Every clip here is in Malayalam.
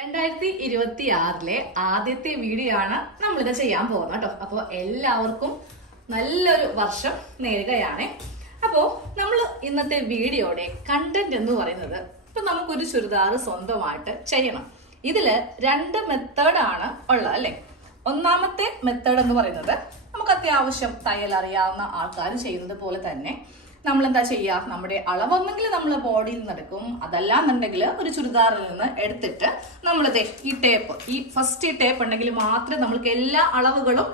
2026 ആദ്യത്തെ വീഡിയോ ആണ് നമ്മളിത് ചെയ്യാൻ പോകുന്നത് കേട്ടോ. അപ്പോൾ എല്ലാവർക്കും നല്ലൊരു വർഷം നേരുകയാണ്. അപ്പോൾ നമ്മൾ ഇന്നത്തെ വീഡിയോയുടെ കണ്ടന്റ് എന്ന് പറയുന്നത് ഇപ്പൊ നമുക്കൊരു ചുരിദാർ സ്വന്തമായിട്ട് ചെയ്യണം. ഇതില് രണ്ട് മെത്തേഡാണ് ഉള്ളത് അല്ലെ. ഒന്നാമത്തെ മെത്തേഡ് എന്ന് പറയുന്നത് നമുക്ക് അത്യാവശ്യം തയ്യൽ അറിയാവുന്ന ആൾക്കാർ ചെയ്യുന്നത് പോലെ തന്നെ നമ്മൾ എന്താ ചെയ്യുക, നമ്മുടെ അളവൊന്നെങ്കിൽ നമ്മൾ ബോഡിയിൽ നിന്ന് എടുക്കും, അതല്ലാന്നുണ്ടെങ്കിൽ ഒരു ചുരിദാറിൽ നിന്ന് എടുത്തിട്ട് നമ്മളിതേ ഈ ടേപ്പ്, ഈ ഫസ്റ്റ് ടേപ്പ് ഉണ്ടെങ്കിൽ മാത്രമേ നമ്മൾക്ക് എല്ലാ അളവുകളും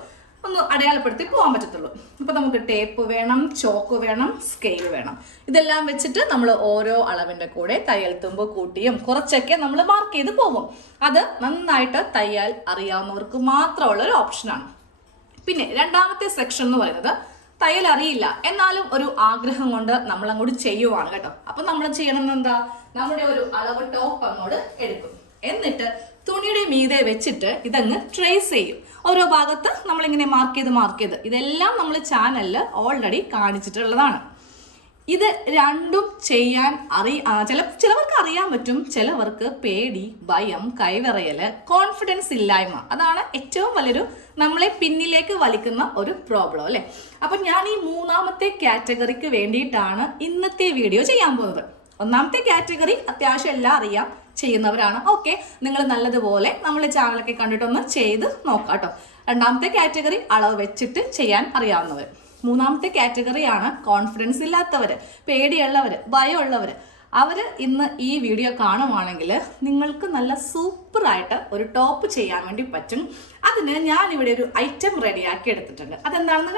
ഒന്ന് അടയാളപ്പെടുത്തി പോകാൻ പറ്റത്തുള്ളൂ. ഇപ്പൊ നമുക്ക് ടേപ്പ് വേണം, ചോക്ക് വേണം, സ്കെയിൽ വേണം. ഇതെല്ലാം വെച്ചിട്ട് നമ്മൾ ഓരോ അളവിന്റെ കൂടെ തയ്യൽ തുമ്പ് കൂട്ടിയും കുറച്ചൊക്കെ നമ്മൾ മാർക്ക് ചെയ്ത് പോകും. അത് നന്നായിട്ട് തയ്യൽ അറിയാവുന്നവർക്ക് മാത്രമുള്ള ഒരു ഓപ്ഷനാണ്. പിന്നെ രണ്ടാമത്തെ സെക്ഷൻ എന്ന് പറയുന്നത് തയ്യൽ അറിയില്ല എന്നാലും ഒരു ആഗ്രഹം കൊണ്ട് നമ്മൾ അങ്ങോട്ട് ചെയ്യുവാണ് കേട്ടോ. അപ്പൊ നമ്മൾ ചെയ്യണമെന്ന് എന്താ, നമ്മുടെ ഒരു അളവ് ടോപ്പ് അങ്ങോട്ട് എടുക്കും, എന്നിട്ട് തുണിയുടെ മീതെ വെച്ചിട്ട് ഇതങ്ങ് ട്രേസ് ചെയ്യും. ഓരോ ഭാഗത്ത് നമ്മളിങ്ങനെ മാർക്ക് ചെയ്ത് ഇതെല്ലാം നമ്മൾ ചാനലിൽ ഓൾറെഡി കാണിച്ചിട്ടുള്ളതാണ്. ഇത് രണ്ടും ചെയ്യാൻ ചിലവർക്ക് അറിയാൻ പറ്റും, ചിലവർക്ക് പേടി, ഭയം, കൈവിറയല്, കോൺഫിഡൻസ് ഇല്ലായ്മ, അതാണ് ഏറ്റവും വലിയൊരു നമ്മളെ പിന്നിലേക്ക് വലിക്കുന്ന ഒരു പ്രോബ്ലം അല്ലെ. അപ്പൊ ഞാൻ ഈ മൂന്നാമത്തെ കാറ്റഗറിക്ക് വേണ്ടിയിട്ടാണ് ഇന്നത്തെ വീഡിയോ ചെയ്യാൻ പോകുന്നത്. ഒന്നാമത്തെ കാറ്റഗറി അത്യാവശ്യം എല്ലാം അറിയാം, ചെയ്യുന്നവരാണ്. ഓക്കെ, നിങ്ങൾ നല്ലതുപോലെ നമ്മളെ ചാനലൊക്കെ കണ്ടിട്ടൊന്ന് ചെയ്ത് നോക്കാം കേട്ടോ. രണ്ടാമത്തെ കാറ്റഗറി അളവ് വെച്ചിട്ട് ചെയ്യാൻ അറിയാവുന്നവർ. മൂന്നാമത്തെ കാറ്റഗറിയാണ് കോൺഫിഡൻസ് ഇല്ലാത്തവര്, പേടിയുള്ളവര്, ഭയമുള്ളവര്. അവര് ഇന്ന് ഈ വീഡിയോ കാണുവാണെങ്കിൽ നിങ്ങൾക്ക് നല്ല സൂപ്പറായിട്ട് ഒരു ടോപ്പ് ചെയ്യാൻ വേണ്ടി പറ്റും. അതിന് ഞാൻ ഇവിടെ ഒരു ഐറ്റം റെഡിയാക്കി എടുത്തിട്ടുണ്ട്. അതെന്താണെന്ന്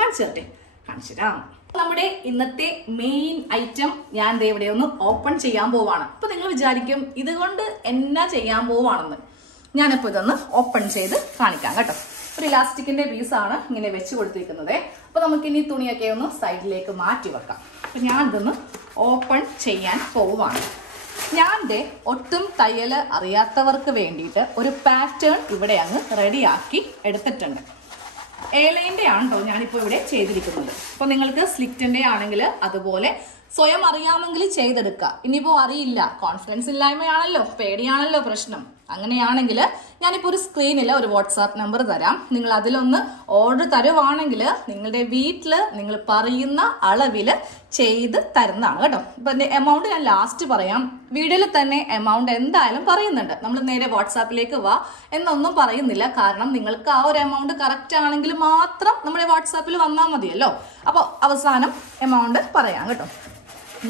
കാണിച്ചുതരാം. നമ്മുടെ ഇന്നത്തെ മെയിൻ ഐറ്റം ഞാൻ ഇവിടെ ഒന്ന് ഓപ്പൺ ചെയ്യാൻ പോവാണ്. അപ്പൊ നിങ്ങൾ വിചാരിക്കും ഇതുകൊണ്ട് എന്നാ ചെയ്യാൻ പോവാണെന്ന്. ഞാനിപ്പോ ഇതൊന്ന് ഓപ്പൺ ചെയ്ത് കാണിക്കാം കേട്ടോ. ഒരു ഇലാസ്റ്റിക്കിന്റെ പീസാണ് ഇങ്ങനെ വെച്ച് കൊടുത്തിരിക്കുന്നത്. അപ്പൊ നമുക്കിനി തുണിയൊക്കെ ഒന്ന് സൈഡിലേക്ക് മാറ്റി വെക്കാം. അപ്പൊ ഞാൻ ഇതൊന്ന് ഓപ്പൺ ചെയ്യാൻ പോവാണ്. ഞാൻ ഒട്ടും തയ്യല് അറിയാത്തവർക്ക് വേണ്ടിയിട്ട് ഒരു പാറ്റേൺ ഇവിടെ അങ്ങ് റെഡിയാക്കി എടുത്തിട്ടുണ്ട്. എയർലൈൻ്റെ ആണ് കേട്ടോ ഞാനിപ്പോൾ ഇവിടെ ചെയ്തിരിക്കുന്നത്. അപ്പൊ നിങ്ങൾക്ക് സ്ലിറ്റിന്റെ ആണെങ്കിൽ അതുപോലെ സ്വയം അറിയാമെങ്കിൽ ചെയ്തെടുക്കുക. ഇനിയിപ്പോ അറിയില്ല, കോൺഫിഡൻസ് ഇല്ലായ്മയാണല്ലോ, പേടിയാണല്ലോ പ്രശ്നം, അങ്ങനെയാണെങ്കിൽ ഞാനിപ്പോൾ ഒരു സ്ക്രീനിൽ ഒരു വാട്സാപ്പ് നമ്പർ തരാം. നിങ്ങൾ അതിലൊന്ന് ഓർഡർ തരുവാണെങ്കിൽ നിങ്ങളുടെ വീട്ടിൽ നിങ്ങൾ പറയുന്ന അളവിൽ ചെയ്ത് തരുന്നതാണ് കേട്ടോ. ഇപ്പൊ എന്റെ എമൗണ്ട് ഞാൻ ലാസ്റ്റ് പറയാം. വീഡിയോയിൽ തന്നെ എമൗണ്ട് എന്തായാലും പറയുന്നുണ്ട്. നമ്മൾ നേരെ വാട്സാപ്പിലേക്ക് വാ എന്നൊന്നും പറയുന്നില്ല, കാരണം നിങ്ങൾക്ക് ആ ഒരു എമൗണ്ട് കറക്റ്റ് ആണെങ്കിൽ മാത്രം നമ്മുടെ വാട്സാപ്പിൽ വന്നാൽ മതിയല്ലോ. അപ്പോൾ അവസാനം എമൗണ്ട് പറയാം കേട്ടോ.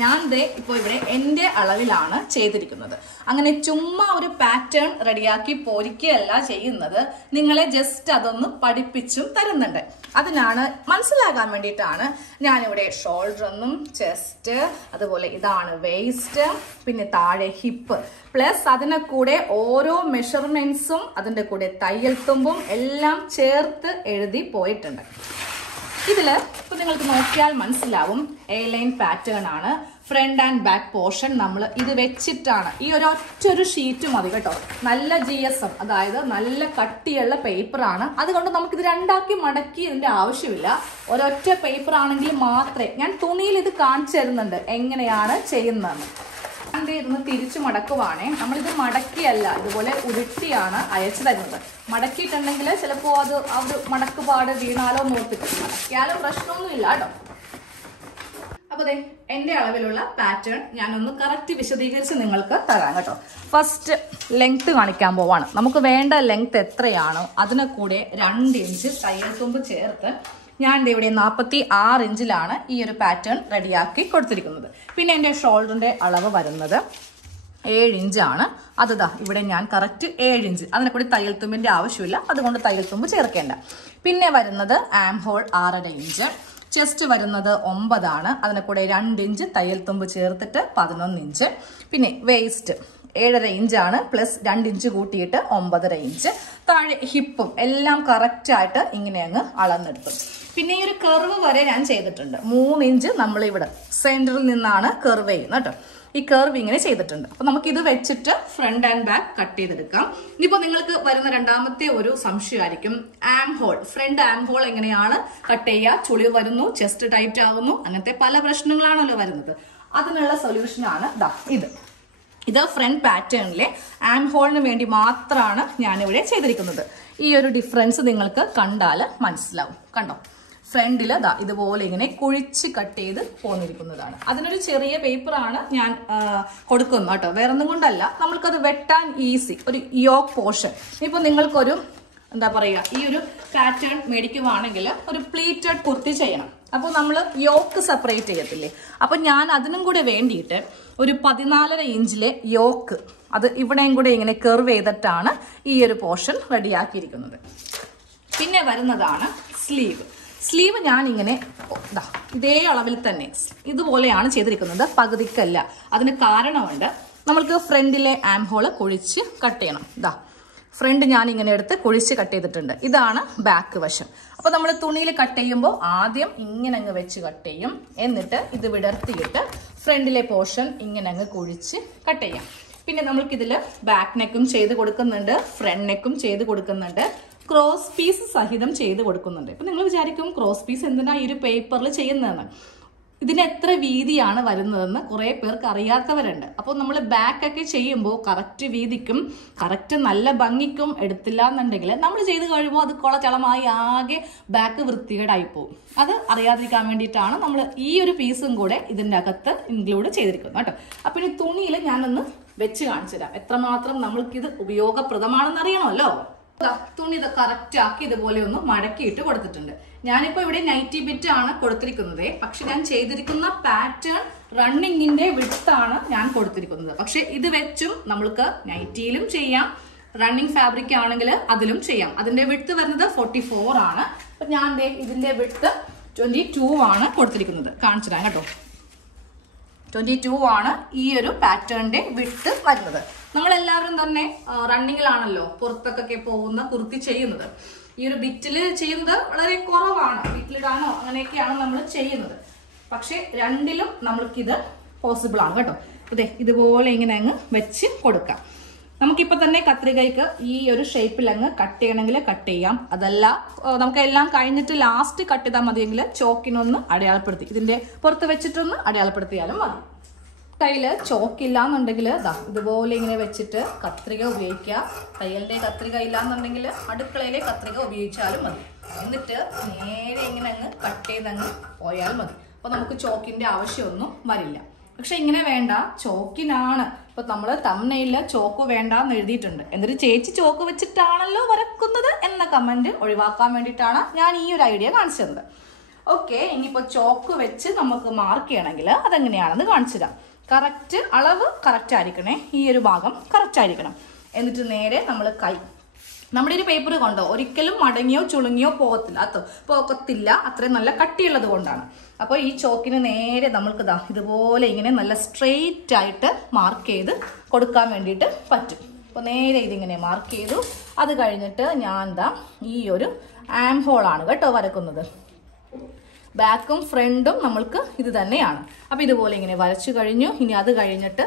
ഞാൻ ഇപ്പോൾ ഇവിടെ എൻ്റെ അളവിലാണ് ചെയ്തിരിക്കുന്നത്. അങ്ങനെ ചുമ്മാ ഒരു പാറ്റേൺ റെഡിയാക്കി പോരിക്കുകയല്ല ചെയ്യുന്നത്, നിങ്ങളെ ജസ്റ്റ് അതൊന്ന് പഠിപ്പിച്ചും തരുന്നുണ്ട്. അതിനാണ്, മനസ്സിലാകാൻ വേണ്ടിയിട്ടാണ് ഞാനിവിടെ ഷോൾഡർ എന്നും ചെസ്റ്റ്, അതുപോലെ ഇതാണ് വേസ്റ്റ്, പിന്നെ താഴെ ഹിപ്പ്, പ്ലസ് അതിനെ കൂടെ ഓരോ മെഷർമെന്റ്സും അതിൻ്റെ കൂടെ തയ്യൽ തുമ്പും എല്ലാം ചേർത്ത് എഴുതി പോയിട്ടുണ്ട്. ഇതില് ഇപ്പൊ നിങ്ങൾക്ക് നോക്കിയാൽ മനസ്സിലാവും, എ ലൈൻ പാറ്റേൺ ആണ്. ഫ്രണ്ട് ആൻഡ് ബാക്ക് പോർഷൻ നമ്മൾ ഇത് വെച്ചിട്ടാണ്, ഈ ഒരൊറ്റൊരു ഷീറ്റ് മതി കേട്ടോ. നല്ല GSM, അതായത് നല്ല കട്ടിയുള്ള പേപ്പറാണ്. അതുകൊണ്ട് നമുക്കിത് രണ്ടാക്കി മടക്കി ഇതിന്റെ ആവശ്യമില്ല. ഒരൊറ്റ പേപ്പർ ആണെങ്കിൽ മാത്രമേ, ഞാൻ തുണിയിൽ ഇത് കാണിച്ചു തരുന്നുണ്ട് എങ്ങനെയാണ് ചെയ്യുന്നതെന്ന്. ഇരുന്ന് തിരിച്ചു മടക്കുവാണേ. നമ്മളിത് മടക്കിയല്ല, ഇതുപോലെ ഉരുട്ടിയാണ് അയച്ചു തരുന്നത്. മടക്കിയിട്ടുണ്ടെങ്കിൽ ചിലപ്പോൾ അത് ആ ഒരു മടക്കുപാട് വീണാലോ നോർത്തിട്ട്, മടക്കിയാലും പ്രശ്നമൊന്നുമില്ല കേട്ടോ. അപ്പൊ എന്റെ അളവിലുള്ള പാറ്റേൺ ഞാനൊന്ന് കറക്റ്റ് വിശദീകരിച്ച് നിങ്ങൾക്ക് തരാം കേട്ടോ. ഫസ്റ്റ് ലെങ്ത് കാണിക്കാൻ പോവാണ്. നമുക്ക് വേണ്ട ലെങ്ത് എത്രയാണോ അതിനെ കൂടെ 2 ഇഞ്ച് തയ്യൽ തുമ്പ് ചേർത്ത് ഞാൻ ഇവിടെ 46 ഇഞ്ചിലാണ് ഈ ഒരു പാറ്റേൺ റെഡിയാക്കി കൊടുത്തിരിക്കുന്നത്. പിന്നെ എൻ്റെ ഷോൾഡറിന്റെ അളവ് വരുന്നത് 7 ഇഞ്ചാണ്. അതാ ഇവിടെ ഞാൻ കറക്റ്റ് 7 ഇഞ്ച്. അതിനെ കൂടി തയ്യൽ തുമ്പിന്റെ ആവശ്യമില്ല, അതുകൊണ്ട് തയ്യൽ തുമ്പ് ചേർക്കേണ്ട. പിന്നെ വരുന്നത് ആം ഹോൾ 6.5 ഇഞ്ച്. ചെസ്റ്റ് വരുന്നത് 9 ആണ്. അതിനെ കൂടെ 2 ഇഞ്ച് തയ്യൽ തുമ്പ് ചേർത്തിട്ട് 11 ഇഞ്ച്. പിന്നെ വേസ്റ്റ് 7.5 ഇഞ്ചാണ്, പ്ലസ് 2 ഇഞ്ച് കൂട്ടിയിട്ട് 9.5 ഇഞ്ച്. താഴെ ഹിപ്പും എല്ലാം കറക്റ്റ് ആയിട്ട് ഇങ്ങനെ അങ്ങ് അളന്നെടുത്തു. പിന്നെ ഈ ഒരു കർവ് വരെ ഞാൻ ചെയ്തിട്ടുണ്ട്. 3 ഇഞ്ച് നമ്മൾ ഇവിടെ സെന്ററിൽ നിന്നാണ് കർവ് ചെയ്യുന്നത് കേട്ടോ. ഈ കർവ് ഇങ്ങനെ ചെയ്തിട്ടുണ്ട്. അപ്പൊ നമുക്ക് ഇത് വെച്ചിട്ട് ഫ്രണ്ട് ആൻഡ് ബാക്ക് കട്ട് ചെയ്തെടുക്കാം. ഇനിയിപ്പോ നിങ്ങൾക്ക് വരുന്ന രണ്ടാമത്തെ ഒരു സംശയമായിരിക്കും, arm hole, front arm hole എങ്ങനെയാണ് കട്ട് ചെയ്യുക? ചുളിവ് വരുന്നു, ചെസ്റ്റ് ടൈറ്റ് ആവുന്നു, അങ്ങനത്തെ പല പ്രശ്നങ്ങളാണല്ലോ വരുന്നത്. അതിനുള്ള സൊല്യൂഷനാണ് ഇത്. ഇത് ഫ്രണ്ട് പാറ്റേണിലെ ആം ഹോളിന് വേണ്ടി മാത്രമാണ് ഞാനിവിടെ ചെയ്തിരിക്കുന്നത്. ഈ ഒരു ഡിഫറൻസ് നിങ്ങൾക്ക് കണ്ടാൽ മനസ്സിലാവും. കണ്ടോ, ഫ്രണ്ടിൽ ദാ ഇതുപോലെ ഇങ്ങനെ കുഴിച്ച് കട്ട് ചെയ്ത് പോന്നിരിക്കുന്നതാണ്. അതിനൊരു ചെറിയ പേപ്പറാണ് ഞാൻ കൊടുക്കുന്നത് കേട്ടോ, വേറൊന്നും കൊണ്ടല്ല. നമ്മൾക്കത് വെട്ടാൻ ഈസി. ഒരു യോക്ക് പോർഷൻ ഇപ്പോൾ നിങ്ങൾക്കൊരു എന്താ പറയുക, ഈ ഒരു പാറ്റേൺ മേടിക്കുവാണെങ്കിൽ ഒരു പ്ലീറ്റഡ് കുർത്തി ചെയ്യണം. അപ്പോൾ നമ്മൾ യോക്ക് സെപ്പറേറ്റ് ചെയ്യത്തില്ലേ, അപ്പോൾ ഞാൻ അതിനും കൂടെ വേണ്ടിയിട്ട് ഒരു 14.5 ഇഞ്ചിലെ യോക്ക് അത് ഇവിടെയും കൂടെ ഇങ്ങനെ കർവ് ചെയ്തിട്ടാണ് ഈ ഒരു പോർഷൻ റെഡിയാക്കിയിരിക്കുന്നത്. പിന്നെ വരുന്നതാണ് സ്ലീവ്. സ്ലീവ് ഞാനിങ്ങനെ ഇതേ അളവിൽ തന്നെ ഇതുപോലെയാണ് ചെയ്തിരിക്കുന്നത്, പകുതിക്കല്ല. അതിന് കാരണമുണ്ട്. നമ്മൾക്ക് ഫ്രണ്ടിലെ ആം ഹോള് കുഴിച്ച് കട്ട് ചെയ്യണം. ഫ്രണ്ട് ഞാൻ ഇങ്ങനെ എടുത്ത് കുഴിച്ച് കട്ട് ചെയ്തിട്ടുണ്ട്. ഇതാണ് ബാക്ക് വശം. അപ്പോൾ നമ്മൾ തുണിയിൽ കട്ട് ചെയ്യുമ്പോൾ ആദ്യം ഇങ്ങനെ അങ്ങ് വെച്ച് കട്ട് ചെയ്യും, എന്നിട്ട് ഇത് വിടർത്തിയിട്ട് ഫ്രണ്ടിലെ പോർഷൻ ഇങ്ങനെ അങ്ങ് കുഴിച്ച് കട്ട് ചെയ്യാം. പിന്നെ നമ്മൾക്കിതിൽ ബാക്ക് നെക്കും ചെയ്ത് കൊടുക്കുന്നുണ്ട്, ഫ്രണ്ട് നെക്കും ചെയ്ത് കൊടുക്കുന്നുണ്ട്, ക്രോസ് പീസ് സഹിതം ചെയ്ത് കൊടുക്കുന്നുണ്ട്. ഇപ്പം നിങ്ങൾ വിചാരിക്കും ക്രോസ് പീസ് എന്തിനാ ഈ ഒരു പേപ്പറിൽ ചെയ്യുന്നതെന്ന്. ഇതിന് എത്ര വീതിയാണ് വരുന്നതെന്ന് കുറേ പേർക്ക് അറിയാത്തവരുണ്ട്. അപ്പോൾ നമ്മൾ ബാക്കൊക്കെ ചെയ്യുമ്പോൾ കറക്റ്റ് വീതിക്കും കറക്റ്റ് നല്ല ഭംഗിക്കും എടുത്തില്ല എന്നുണ്ടെങ്കിൽ നമ്മൾ ചെയ്ത് കഴിയുമ്പോൾ അത് കുളച്ചളമായി ആകെ ബാക്ക് വൃത്തികേടായി പോകും. അത് അറിയാതിരിക്കാൻ വേണ്ടിയിട്ടാണ് നമ്മൾ ഈ ഒരു പീസും കൂടെ ഇതിൻ്റെ അകത്ത് ഇൻക്ലൂഡ് ചെയ്തിരിക്കുന്നത് കേട്ടോ. അപ്പം ഇനി തുണിയിൽ ഞാനൊന്ന് വെച്ച് കാണിച്ചു തരാം എത്രമാത്രം നമ്മൾക്കിത് ഉപയോഗപ്രദമാണെന്ന് അറിയണമല്ലോ. തുണി ഇത് കറക്റ്റ് ആക്കി ഇതുപോലെ ഒന്ന് മടക്കിയിട്ട് കൊടുത്തിട്ടുണ്ട്. ഞാനിപ്പോ ഇവിടെ നൈറ്റി ബിറ്റ് ആണ് കൊടുത്തിരിക്കുന്നത്, പക്ഷെ ഞാൻ ചെയ്തിരിക്കുന്ന പാറ്റേൺ റണ്ണിങ്ങിന്റെ വിഡ്ത്താണ് ഞാൻ കൊടുത്തിരിക്കുന്നത്. പക്ഷെ ഇത് വെച്ചും നമ്മൾക്ക് നൈറ്റിയിലും ചെയ്യാം, റണ്ണിങ് ഫാബ്രിക് ആണെങ്കിൽ അതിലും ചെയ്യാം. അതിന്റെ വിഡ്ത്ത് വരുന്നത് 44 ആണ്. അപ്പൊ ഞാൻ ഇതിന്റെ വിഡ്ത്ത് 22 ആണ് കൊടുത്തിരിക്കുന്നത്. കാണിച്ചു തരാം കേട്ടോ. 22 ആണ് ഈ ഒരു പാറ്റേണിന്റെ വിഡ്ത്ത് വരുന്നത്. നമ്മളെല്ലാവരും തന്നെ റണ്ണിങ്ങിലാണല്ലോ പുറത്തൊക്കെ പോകുന്ന കുർത്തി ചെയ്യുന്നത്. ഈ ഒരു ബിറ്റിൽ ചെയ്യുന്നത് വളരെ കുറവാണ്, ബിറ്റിലിടാനോ അങ്ങനെയൊക്കെയാണ് നമ്മൾ ചെയ്യുന്നത്. പക്ഷെ രണ്ടിലും നമ്മൾക്കിത് പോസിബിൾ ആണ് കേട്ടോ. അതെ, ഇതുപോലെ ഇങ്ങനെ അങ്ങ് വെച്ച് കൊടുക്കാം. നമുക്കിപ്പോൾ തന്നെ കത്രികയ്ക്ക് ഈ ഒരു ഷേപ്പിൽ അങ്ങ് കട്ട് ചെയ്യണമെങ്കിൽ കട്ട് ചെയ്യാം. അതല്ല നമുക്ക് എല്ലാം കഴിഞ്ഞിട്ട് ലാസ്റ്റ് കട്ട് ചെയ്താൽ മതിയെങ്കിൽ ചോക്കിനൊന്ന് അടയാളപ്പെടുത്തി ഇതിന്റെ പുറത്ത് വെച്ചിട്ടൊന്ന് അടയാളപ്പെടുത്തിയാലും മതി. കയ്യിൽ ചോക്കില്ല എന്നുണ്ടെങ്കിൽ ഇതുപോലെ ഇങ്ങനെ വെച്ചിട്ട് കത്രിക ഉപയോഗിക്കുക. തയ്യലിന്റെ കത്രിക ഇല്ലാന്നുണ്ടെങ്കിൽ അടുക്കളയിലെ കത്രിക ഉപയോഗിച്ചാലും മതി. എന്നിട്ട് നേരെ ഇങ്ങനെ അങ്ങ് കട്ട് ചെയ്തങ്ങ് പോയാൽ മതി. അപ്പോൾ നമുക്ക് ചോക്കിന്റെ ആവശ്യമൊന്നും വരില്ല. പക്ഷെ ഇങ്ങനെ വേണ്ട, ചോക്കിനാണ്. ഇപ്പൊ നമ്മൾ തംബ്നെയിലിൽ ചോക്ക് വേണ്ട എന്ന് എഴുതിയിട്ടുണ്ട്. എന്നിട്ട് ചേച്ചി ചോക്ക് വെച്ചിട്ടാണല്ലോ വരക്കുന്നത് എന്ന കമന്റ് ഒഴിവാക്കാൻ വേണ്ടിയിട്ടാണ് ഞാൻ ഈ ഒരു ഐഡിയ കാണിച്ചു തന്നത്. ഓക്കെ, ഇനിയിപ്പോ ചോക്ക് വെച്ച് നമുക്ക് മാർക്ക് ചെയ്യണമെങ്കിൽ അതെങ്ങനെയാണെന്ന് കാണിച്ചു തരാം. കറക്റ്റ് അളവ് കറക്റ്റ് ആയിരിക്കണേ, ഈ ഒരു ഭാഗം കറക്റ്റ് ആയിരിക്കണം. എന്നിട്ട് നേരെ നമ്മൾ കൈ, നമ്മുടെ ഒരു പേപ്പർ കൊണ്ടോ ഒരിക്കലും മടങ്ങിയോ ചുളുങ്ങിയോ പോകത്തില്ല, അത്രയും നല്ല കട്ടിയുള്ളത് കൊണ്ടാണ്. അപ്പോൾ ഈ ചോക്കിന് നേരെ നമ്മൾക്ക് ഇതുപോലെ ഇങ്ങനെ നല്ല സ്ട്രെയിറ്റ് ആയിട്ട് മാർക്ക് ചെയ്ത് കൊടുക്കാൻ വേണ്ടിയിട്ട് പറ്റും. അപ്പോൾ നേരെ ഇതിങ്ങനെ മാർക്ക് ചെയ്തു. അത് കഴിഞ്ഞിട്ട് ഞാൻ ഈ ഒരു ആം ഹോളാണ് കേട്ടോ വരക്കുന്നത്. ബാക്കും ഫ്രണ്ടും നമ്മൾക്ക് ഇത് തന്നെയാണ്. അപ്പൊ ഇതുപോലെ ഇങ്ങനെ വരച്ചു കഴിഞ്ഞു. ഇനി അത് കഴിഞ്ഞിട്ട്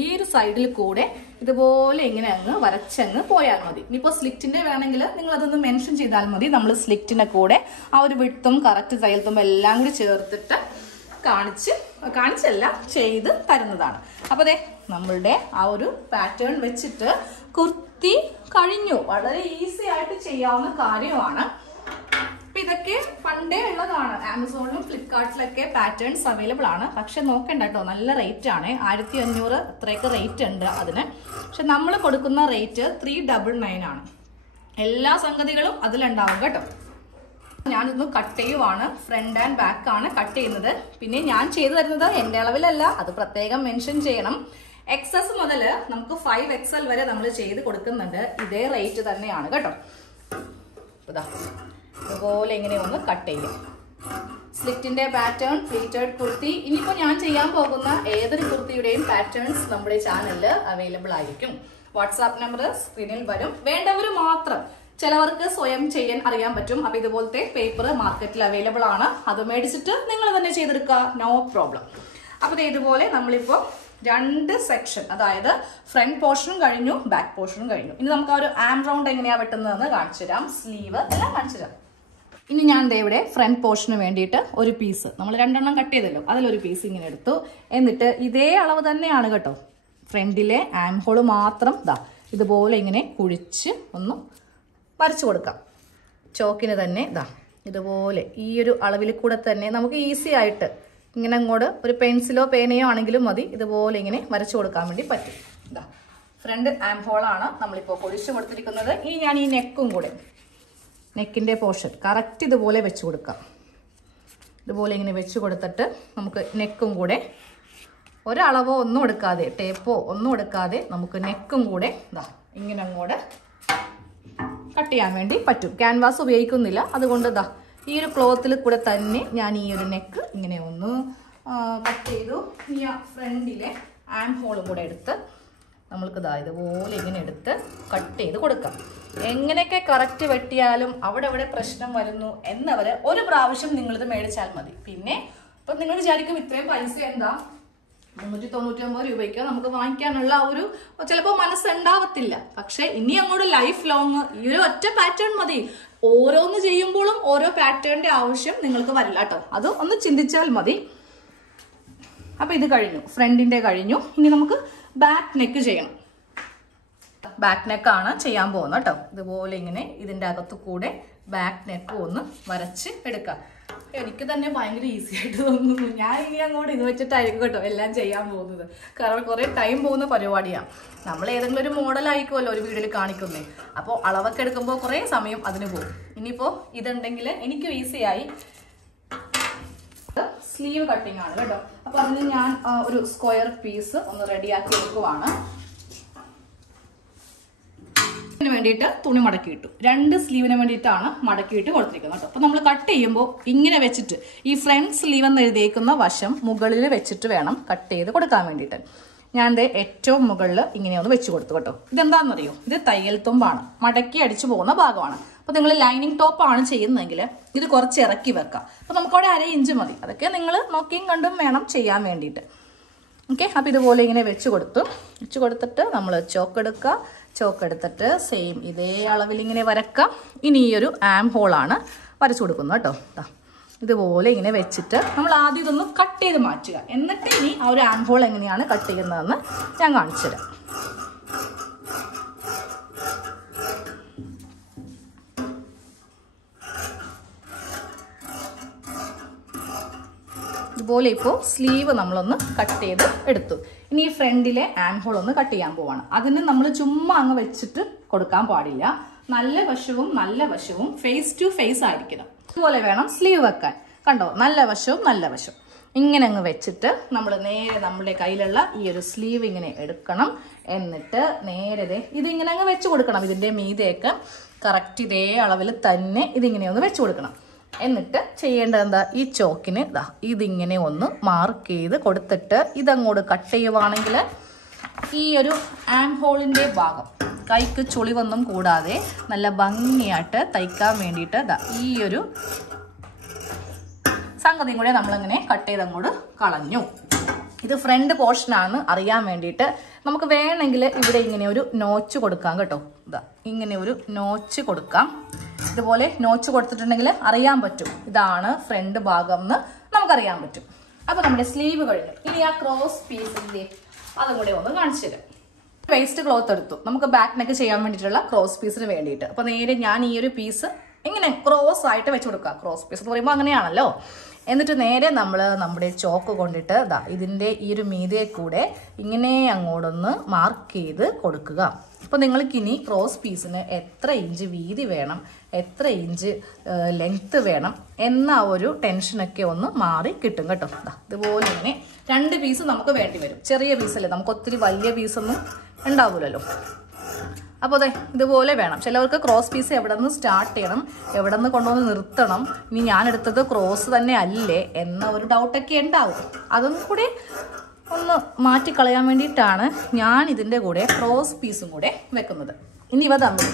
ഈ ഒരു സൈഡിൽ കൂടെ ഇതുപോലെ ഇങ്ങനെ അങ്ങ് വരച്ചങ്ങ് പോയാൽ മതി. ഇനിയിപ്പോൾ സ്ലിറ്റിന്റെ വേണമെങ്കിൽ നിങ്ങൾ അതൊന്ന് മെൻഷൻ ചെയ്താൽ മതി. നമ്മൾ സ്ലിറ്റിന്റെ കൂടെ ആ ഒരു വിഡ്ത്തും കറക്റ്റ് തയ്യൽത്തും എല്ലാം കൂടി ചേർത്തിട്ട് കാണിച്ചല്ല ചെയ്ത് തരുന്നതാണ്. അപ്പൊ അതെ, നമ്മളുടെ ആ ഒരു പാറ്റേൺ വെച്ചിട്ട് കുർത്തി കഴിഞ്ഞു. വളരെ ഈസി ആയിട്ട് ചെയ്യാവുന്ന കാര്യമാണ്. അപ്പൊ ഇതൊക്കെ പണ്ടേ ഉള്ളതാണ്. ആമസോണിലും ഫ്ലിപ്കാർട്ടിലൊക്കെ പാറ്റേൺസ് അവൈലബിൾ ആണ്. പക്ഷെ നോക്കണ്ട കേട്ടോ, നല്ല റേറ്റ് ആണ്. 1500 അത്രയൊക്കെ റേറ്റ് ഉണ്ട് അതിന്. പക്ഷെ നമ്മൾ കൊടുക്കുന്ന റേറ്റ് 399 ആണ്. എല്ലാ സംഗതികളും അതിലുണ്ടാവും കേട്ടോ. ഞാനിന്ന് കട്ട് ചെയ്യുവാണ്. ഫ്രണ്ട് ആൻഡ് ബാക്ക് ആണ് കട്ട് ചെയ്യുന്നത്. പിന്നെ ഞാൻ ചെയ്തു തരുന്നത് എന്റെ അളവിലല്ല, അത് പ്രത്യേകം മെൻഷൻ ചെയ്യണം. XS മുതൽ നമുക്ക് 5XL വരെ നമ്മൾ ചെയ്ത് കൊടുക്കുന്നുണ്ട്. ഇതേ റേറ്റ് തന്നെയാണ് കേട്ടോ. ഇതുപോലെ ഇങ്ങനെ ഒന്ന് കട്ട് ചെയ്യും. സ്ലിറ്റിന്റെ പാറ്റേൺ, പ്ലീറ്റഡ് കുർത്തി. ഇനിയിപ്പോ ഞാൻ ചെയ്യാൻ പോകുന്ന ഏതൊരു കുർത്തിയുടെയും പാറ്റേൺസ് നമ്മുടെ ചാനലിൽ അവൈലബിൾ ആയിരിക്കും. വാട്സാപ്പ് നമ്പർ സ്ക്രീനിൽ വരും. വേണ്ടവർ മാത്രം. ചിലവർക്ക് സ്വയം ചെയ്യാൻ അറിയാൻ പറ്റും. അപ്പൊ ഇതുപോലത്തെ പേപ്പർ മാർക്കറ്റിൽ അവൈലബിൾ ആണ്. അത് മേടിച്ചിട്ട് നിങ്ങൾ തന്നെ ചെയ്തെടുക്കുക, നോ പ്രോബ്ലം. അപ്പൊ ഇതുപോലെ നമ്മളിപ്പോ 2 സെക്ഷൻ, അതായത് ഫ്രണ്ട് പോർഷനും കഴിഞ്ഞു, ബാക്ക് പോർഷനും കഴിഞ്ഞു. ഇനി നമുക്ക് ആ ഒരു ആം റൗണ്ട് എങ്ങനെയാ വെട്ടുന്നതെന്ന് കാണിച്ചു തരാം. സ്ലീവ് എല്ലാം കാണിച്ചു തരാം. ഇനി ഞാൻ ഇവിടെ ഫ്രണ്ട് പോർഷന് വേണ്ടിയിട്ട് ഒരു പീസ്, നമ്മൾ 2 എണ്ണം കട്ട് ചെയ്തല്ലോ, അതിലൊരു പീസ് ഇങ്ങനെ എടുത്തു. എന്നിട്ട് ഇതേ അളവ് തന്നെയാണ് കേട്ടോ. ഫ്രണ്ടിലെ ആം ഹോള് മാത്രം ദാ ഇതുപോലെ ഇങ്ങനെ കുഴിച്ച് ഒന്ന് വരച്ചു കൊടുക്കാം. ചോക്കിന് തന്നെ ദാ ഇതുപോലെ ഈ ഒരു അളവിൽ കൂടെ തന്നെ നമുക്ക് ഈസി ആയിട്ട് ഇങ്ങനെ അങ്ങോട്ട് ഒരു പെൻസിലോ പേനയോ ആണെങ്കിലും മതി, ഇതുപോലെ ഇങ്ങനെ വരച്ചു കൊടുക്കാൻ വേണ്ടി പറ്റും. ഇതാ ഫ്രണ്ട് ആം ഹോളാണ് നമ്മളിപ്പോൾ കുഴിച്ച് കൊടുത്തിരിക്കുന്നത്. ഇനി ഞാൻ ഈ നെക്കും കൂടെ, നെക്കിൻ്റെ പോർഷൻ കറക്റ്റ് ഇതുപോലെ വെച്ച് കൊടുക്കാം. ഇതുപോലെ ഇങ്ങനെ വെച്ച് കൊടുത്തിട്ട് നമുക്ക് നെക്കും കൂടെ ഒരളവോ ഒന്നും എടുക്കാതെ, ടേപ്പോ ഒന്നും എടുക്കാതെ നമുക്ക് നെക്കും കൂടെ ഇതാ ഇങ്ങനെ അങ്ങോട്ട് കട്ട് ചെയ്യാൻ വേണ്ടി പറ്റും. ക്യാൻവാസ് ഉപയോഗിക്കുന്നില്ല, അതുകൊണ്ട് ഇതാ ഈ ഒരു ക്ലോത്തിൽ കൂടെ തന്നെ ഞാൻ ഈ ഒരു നെക്ക് ഇങ്ങനെ ഒന്ന് കട്ട് ചെയ്തു. ഈ ഫ്രണ്ടിലെ ആം ഹോളും കൂടെ എടുത്ത് നമ്മൾക്ക് ഇതാ ഇതുപോലെ ഇങ്ങനെ എടുത്ത് കട്ട് ചെയ്ത് കൊടുക്കാം. എങ്ങനെയൊക്കെ കറക്റ്റ് വെട്ടിയാലും അവിടെ പ്രശ്നം വരുന്നു എന്നവരെ ഒരു പ്രാവശ്യം നിങ്ങളിത് മേടിച്ചാൽ മതി. പിന്നെ ഇപ്പം നിങ്ങൾ വിചാരിക്കും ഇത്രയും പൈസ എന്താ, 399 രൂപയ്ക്ക് നമുക്ക് വാങ്ങിക്കാനുള്ള ഒരു ചിലപ്പോൾ മനസ്സുണ്ടാവത്തില്ല. പക്ഷെ ഇനി അങ്ങോട്ട് ലൈഫ് ലോങ് ഈ ഒരു ഒറ്റ പാറ്റേൺ മതി. ഓരോന്ന് ചെയ്യുമ്പോഴും ഓരോ പാറ്റേണിന്റെ ആവശ്യം നിങ്ങൾക്ക് വരില്ല കേട്ടോ. അത് ഒന്ന് ചിന്തിച്ചാൽ മതി. അപ്പൊ ഇത് കഴിഞ്ഞു, ഫ്രണ്ടിന്റെ കഴിഞ്ഞു. ഇനി നമുക്ക് ബാക്ക് നെക്ക് ചെയ്യണം. ബാക്ക് നെക്കാണ് ചെയ്യാൻ പോകുന്നത് കേട്ടോ. ഇതുപോലെ ഇങ്ങനെ ഇതിന്റെ അകത്തു കൂടെ ബാക്ക് നെക്ക് ഒന്ന് വരച്ച് എടുക്കാം. എനിക്ക് തന്നെ ഭയങ്കര ഈസി ആയിട്ട് തോന്നുന്നു. ഞാൻ ഇനി അങ്ങോട്ട് ഇത് വെച്ചിട്ടായിരിക്കും കേട്ടോ എല്ലാം ചെയ്യാൻ പോകുന്നത്. കാരണം കുറെ ടൈം പോകുന്ന പരിപാടിയാണ്. നമ്മൾ ഏതെങ്കിലും ഒരു മോഡൽ ആയിരിക്കുമല്ലോ ഒരു വീഡിയോയിൽ കാണിക്കുന്നേ. അപ്പോൾ അളവൊക്കെ എടുക്കുമ്പോൾ കുറേ സമയം അതിന് പോകും. ഇനിയിപ്പോൾ ഇതുണ്ടെങ്കിൽ എനിക്ക് ഈസിയായി. സ്ലീവ് കട്ടിങ് ആണ് കേട്ടോ. അപ്പൊ അതിന് ഞാൻ ഒരു സ്ക്വയർ പീസ് ഒന്ന് റെഡിയാക്കി എടുക്കുവാണ്. ഇതിന് വേണ്ടിയിട്ട് തുണി മടക്കിയിട്ടു. 2 സ്ലീവിന് വേണ്ടിയിട്ടാണ് മടക്കിയിട്ട് കൊടുത്തിരിക്കുന്നത് കേട്ടോ. അപ്പൊ നമ്മൾ കട്ട് ചെയ്യുമ്പോൾ ഇങ്ങനെ വെച്ചിട്ട് ഈ ഫ്രണ്ട് സ്ലീവ് എന്ന് എഴുതിയേക്കുന്ന വശം മുകളിൽ വെച്ചിട്ട് വേണം കട്ട് ചെയ്ത് കൊടുക്കാൻ വേണ്ടിയിട്ട്. ഞാൻ ഏറ്റവും മുകളിൽ ഇങ്ങനെ ഒന്ന് വെച്ച് കൊടുത്തു കേട്ടോ. ഇതെന്താണെന്നറിയോ, ഇത് തയ്യൽ തുമ്പാണ്, മടക്കി അടിച്ചു പോകുന്ന ഭാഗമാണ്. അപ്പൊ നിങ്ങൾ ലൈനിങ് ടോപ്പ് ആണ് ചെയ്യുന്നതെങ്കിൽ ഇത് കുറച്ച് ഇറക്കി വെക്കാം. അപ്പൊ നമുക്കവിടെ 1/2 ഇഞ്ച് മതി. അതൊക്കെ നിങ്ങൾ നോക്കിയും കണ്ടും വേണം ചെയ്യാൻ വേണ്ടിയിട്ട്. ഓക്കെ, അപ്പൊ ഇതുപോലെ ഇങ്ങനെ വെച്ച് കൊടുത്തിട്ട് നമ്മൾ ചോക്കെടുക്കുക. ചോക്കെടുത്തിട്ട് സെയിം ഇതേ അളവിൽ ഇങ്ങനെ വരക്കാം. ഇനി ഈ ഒരു ആം ഹോളാണ് വരച്ചു കൊടുക്കുന്നത് കേട്ടോ. ഇതുപോലെ ഇങ്ങനെ വെച്ചിട്ട് നമ്മൾ ആദ്യം ഇതൊന്ന് കട്ട് ചെയ്ത് മാറ്റുക. എന്നിട്ട് ഇനി ആ ഒരു ആം ഹോൾ എങ്ങനെയാണ് കട്ട് ചെയ്യുന്നതെന്ന് ഞാൻ കാണിച്ചു തരാം. ഇതുപോലെ ഇപ്പോൾ സ്ലീവ് നമ്മളൊന്ന് കട്ട് ചെയ്ത് എടുത്തു. ഇനി ഈ ഫ്രണ്ടിലെ ആം ഹോൾ ഒന്ന് കട്ട് ചെയ്യാൻ പോവാണ്. അതിന് നമ്മൾ ചുമ്മാ അങ്ങ് വെച്ചിട്ട് കൊടുക്കാൻ പാടില്ല. നല്ല വശവും ഫേസ് ടു ഫേസ് ആയിരിക്കണം. ഇതുപോലെ വേണം സ്ലീവ് വെക്കാൻ. കണ്ടോ, നല്ല വശവും ഇങ്ങനെ അങ്ങ് വെച്ചിട്ട് നമ്മൾ നേരെ നമ്മുടെ കയ്യിലുള്ള ഈ ഒരു സ്ലീവ് ഇങ്ങനെ എടുക്കണം. എന്നിട്ട് നേരെ ഇതിങ്ങനെ അങ്ങ് വെച്ച് കൊടുക്കണം. ഇതിന്റെ മീതെയൊക്കെ കറക്റ്റ് ഇതേ അളവിൽ തന്നെ ഇതിങ്ങനെ ഒന്ന് വെച്ച് കൊടുക്കണം. എന്നിട്ട് ചെയ്യേണ്ടത് എന്താ, ഈ ചോക്കിന് ഇതിങ്ങനെ ഒന്ന് മാർക്ക് ചെയ്ത് കൊടുത്തിട്ട് ഇതങ്ങോട്ട് കട്ട് ചെയ്യുവാണെങ്കിൽ ഈ ഒരു ആം ഹോളിന്റെ ഭാഗം കൈക്ക് ചുളിവൊന്നും കൂടാതെ നല്ല ഭംഗിയായിട്ട് തയ്ക്കാൻ വേണ്ടിയിട്ട് ഈ ഒരു സംഗതിയും കൂടെ നമ്മളങ്ങനെ കട്ട് ചെയ്ത് അങ്ങോട്ട് കളഞ്ഞു. ഇത് ഫ്രണ്ട് പോർഷനാണ് അറിയാൻ വേണ്ടിയിട്ട് നമുക്ക് വേണമെങ്കിൽ ഇവിടെ ഇങ്ങനെ ഒരു നോച്ച് കൊടുക്കാം കേട്ടോ. ഇങ്ങനെ ഒരു നോച്ച് കൊടുക്കാം. ഇതുപോലെ നോച്ച് കൊടുത്തിട്ടുണ്ടെങ്കിൽ അറിയാൻ പറ്റും ഇതാണ് ഫ്രണ്ട് ഭാഗം എന്ന് നമുക്കറിയാൻ പറ്റും. അപ്പൊ നമ്മുടെ സ്ലീവ് കഴിഞ്ഞു. ഇനി ആ ക്രോസ് പീസിന്റെ അതും കൂടെ ഒന്ന് കാണിച്ചു തരാം. വേസ്റ്റ് ക്ലോത്ത് എടുത്തു നമുക്ക് ബാക്ക് നെക്ക് ചെയ്യാൻ വേണ്ടിയിട്ടുള്ള ക്രോസ് പീസിന് വേണ്ടിയിട്ട്. അപ്പൊ നേരെ ഞാൻ ഈ ഒരു പീസ് ഇങ്ങനെ ക്രോസ് ആയിട്ട് വെച്ച് കൊടുക്കുക. ക്രോസ് പീസ് എന്ന് പറയുമ്പോൾ അങ്ങനെയാണല്ലോ. എന്നിട്ട് നേരെ നമ്മൾ നമ്മുടെ ചോക്ക് കൊണ്ടിട്ട് ഇതിന്റെ ഈ ഒരു മീതെ കൂടെ ഇങ്ങനെ അങ്ങോട്ടൊന്ന് മാർക്ക് ചെയ്ത് കൊടുക്കുക. അപ്പോൾ നിങ്ങൾക്ക് ഇനി ക്രോസ് പീസിന് എത്ര ഇഞ്ച് വീതി വേണം, എത്ര ഇഞ്ച് ലെങ്ത് വേണം എന്ന ഒരു ടെൻഷനൊക്കെ ഒന്ന് മാറി കിട്ടും കേട്ടോ. ഇതുപോലെ ഇങ്ങനെ 2 പീസ് നമുക്ക് വേണ്ടി വരും. ചെറിയ പീസല്ലേ, നമുക്ക് ഒത്തിരി വലിയ പീസൊന്നും ഉണ്ടാവില്ലല്ലോ. അപ്പോൾ അതെ ഇതുപോലെ വേണം. ചിലവർക്ക് ക്രോസ് പീസ് എവിടെ നിന്ന് സ്റ്റാർട്ട് ചെയ്യണം, എവിടെ നിന്ന് കൊണ്ടുവന്ന് നിർത്തണം, ഇനി ഞാൻ എടുത്തത് ക്രോസ് തന്നെ അല്ലേ എന്ന ഒരു ഡൗട്ടൊക്കെ ഉണ്ടാവും. അതൊന്നും കൂടി ഒന്ന് മാറ്റിക്കളയാൻ വേണ്ടിയിട്ടാണ് ഞാൻ ഇതിൻ്റെ കൂടെ ക്രോസ് പീസും കൂടെ വെക്കുന്നത്. ഇനി ഇവ തമ്മിൽ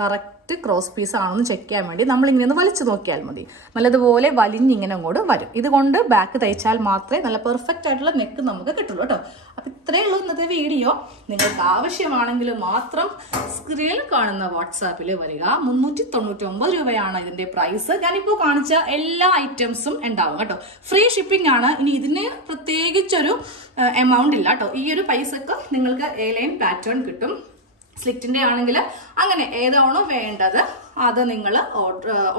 കറക്റ്റ് ക്രോസ് പീസ് ആണെന്ന് ചെക്ക് ചെയ്യാൻ വേണ്ടി നമ്മളിങ്ങനെ ഒന്ന് വലിച്ചു നോക്കിയാൽ മതി. നല്ലതുപോലെ വലിഞ്ഞിങ്ങനെ അങ്ങോട്ട് വരും. ഇതുകൊണ്ട് ബാക്ക് തയ്ച്ചാൽ മാത്രമേ നല്ല പെർഫെക്റ്റ് ആയിട്ടുള്ള നെക്ക് നമുക്ക് കിട്ടുള്ളൂ കേട്ടോ. അപ്പം ഇത്രയേ ഉള്ളൂ ഇന്നത്തെ വീഡിയോ. നിങ്ങൾക്ക് ആവശ്യമാണെങ്കിൽ മാത്രം സ്ക്രീനിൽ കാണുന്ന വാട്സാപ്പിൽ വരിക. 399 രൂപയാണ് ഇതിന്റെ പ്രൈസ്. ഞാനിപ്പോൾ കാണിച്ച എല്ലാ ഐറ്റംസും ഉണ്ടാവും കേട്ടോ. ഫ്രീ ഷിപ്പിംഗ് ആണ്. ഇനി ഇതിന് പ്രത്യേകിച്ചൊരു എമൗണ്ട് ഇല്ല കേട്ടോ. ഈ ഒരു പൈസക്ക് നിങ്ങൾക്ക് A-line പാറ്റേൺ കിട്ടും. സ്ലിറ്റിന്റെ ആണെങ്കിൽ അങ്ങനെ ഏതാണോ വേണ്ടത് അത് നിങ്ങൾ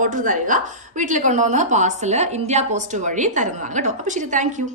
ഓർഡർ തരിക. വീട്ടിൽ കൊണ്ടുവന്ന് പാർസല് ഇന്ത്യ പോസ്റ്റ് വഴി തരുന്നതാണ് കേട്ടോ. അപ്പൊ ശരി, താങ്ക് യു.